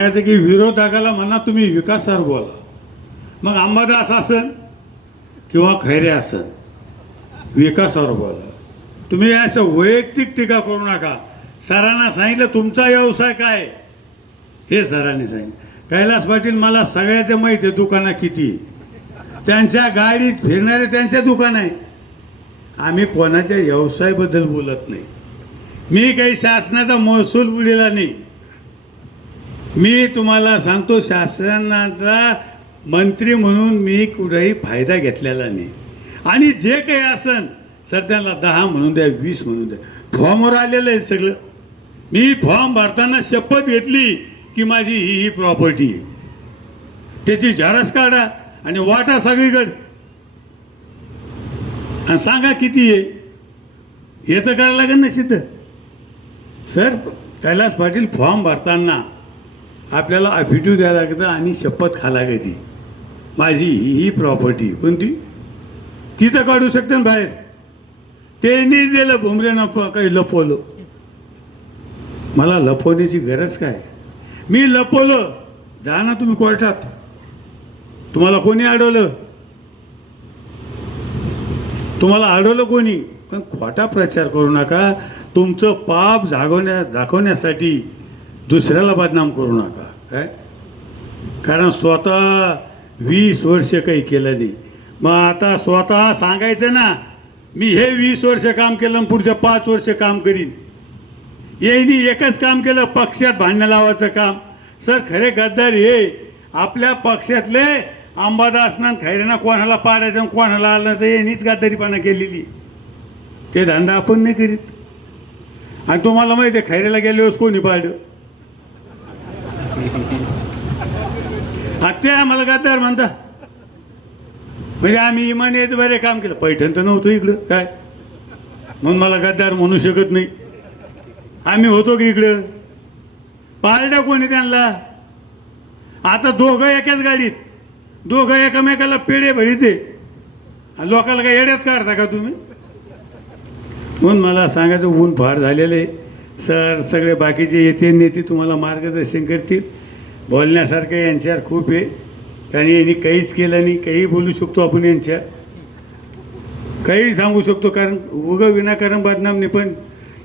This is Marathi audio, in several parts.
म्हणायचं की विरोधकाला म्हणा तुम्ही विकासावर बोला. मग अंबादास असन किंवा खैरे असन विकासावर बोला. तुम्ही असं वैयक्तिक टीका करू नका. सरांना सांगितलं तुमचा व्यवसाय काय? हे सरांनी सांगितलं. कैलास पाटील मला सगळ्याचं माहिती आहे दुकानं किती त्यांच्या गाडीत फिरणारे त्यांच्या दुकान आहे आम्ही कोणाच्या व्यवसायाबद्दल बोलत नाही. मी काही शासनाचा महसूल बुडलेला नाही. मी तुम्हाला सांगतो शासनाचा मंत्री म्हणून मी कुठेही फायदा घेतलेला नाही. आणि जे काही असन सर त्यांना दहा म्हणून द्या वीस म्हणून द्या फॉर्मवर आलेलं आहे सगळं. मी फॉर्म भरताना शपथ घेतली की माझी ही ही प्रॉपर्टी आहे. त्याची झरस काढा आणि वाटा सगळीकडे. आणि सांगा किती आहे? हे तर करायला लागेल ना सिद्ध. सर कैलास पाटील फॉर्म भरताना आपल्याला अफिट्यू द्यायला लागतं आणि शपथ खा लागायची माझी ही ही प्रॉपर्टी कोणती? ती तर काढू शकते ना बाहेर. त्यांनी दिलं भुमरेनं काही लपवलं. मला लपवण्याची गरज काय? मी लपवलं. जा ना तुम्ही कोर्टात. तुम्हाला कोणी अडवलं तुम्हाला अडवलं कोणी? पण खोटा प्रचार करू नका. तुमचं पाप जागवण्या दाखवण्यासाठी दुसऱ्याला बदनाम करू नका. काय? कारण स्वतः वीस वर्ष काही केलं नाही. मग आता स्वतः सांगायचं ना मी हे वीस वर्ष काम केलं पुढचं पाच वर्ष काम करीन. येईनी एकच काम केलं पक्षात भांडणं लावायचं काम. सर खरे गद्दार हे. आपल्या पक्षातले अंबादासनं खैऱ्यानं कोणाला पाडायचं आणि कोणाला आणायचं यांनीच गद्दारीपणा केलेली. ते धंदा आपण नाही करीत. आणि तुम्हाला माहिती आहे खैऱ्याला गेल्यावेळेस कोणी पाडलं? हा ते आम्हाला गद्दार म्हणता? म्हणजे आम्ही इमान येत बरे काम केलं. पैठण तर नव्हतं इकडं. काय? म्हणून मला गद्दार म्हणू शकत नाही. आम्ही होतो की इकडं? पाळल्या कोणी त्यांना? आता दोघं एकाच गाडीत. दोघं एकमेकाला पेढे भरिते. आणि काय येड्यात काढता का तुम्ही? म्हणून मला सांगायचं ऊन फार झालेलं आहे. सर सगळे बाकीचे येते नेते तुम्हाला मार्गदर्शन करतील. बोलण्यासारखं यांच्यावर खूप आहे. कारण यांनी काहीच केलं नाही काही बोलू शकतो आपण यांच्या काही सांगू शकतो कारण उगं विनाकारण बदनाम नाही पण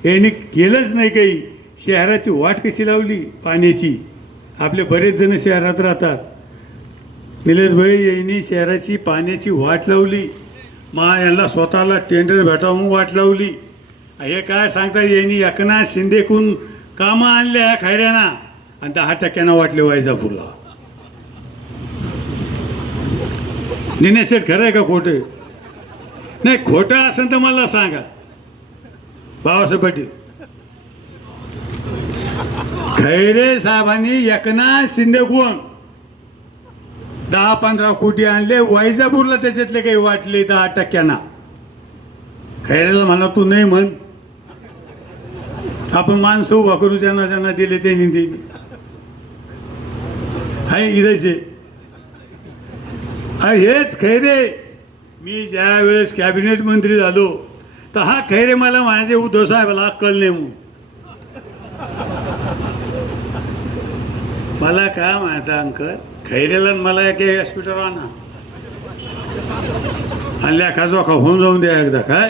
यांनी केलंच नाही काही. शहराची वाट कशी लावली? पाण्याची. आपले बरेच जण शहरात राहतात. निलेश भाई यांनी शहराची पाण्याची वाट लावली. मा यांना स्वतःला टेंडर भेटावं वाट लावली. हे काय सांगता यांनी एकनाथ शिंदेकून कामं आणले ह्या खैऱ्यांना. आणि दहा टक्क्यांना वाटले वैजापूरला. निनेशेठ खरं आहे का खोटं? नाही खोटं असेल तर मला सांगा. बाबासाहेब पाटील. खैरे साहेबांनी एकनाथ शिंदे कोण दहा पंधरा कोटी आणले. वैजापूरला त्याच्यातले काही वाटले दहा टक्क्यांना. खैरेला म्हणा तू नाही म्हण. आपण माणसं उभा करू ज्यांना ज्यांना दिले त्यांनी ते हाय गिरायचे हेच खैरे. मी ज्या वेळेस कॅबिनेट मंत्री झालो तर हा खैरे मला माझे उद्धव साहेबाला अक्कल नेमू मला काय माझा अंकल? खैरेला आणि मला एक हॉस्पिटल आणा. आणि लेखा जोखा होऊन जाऊन द्या एकदा काय?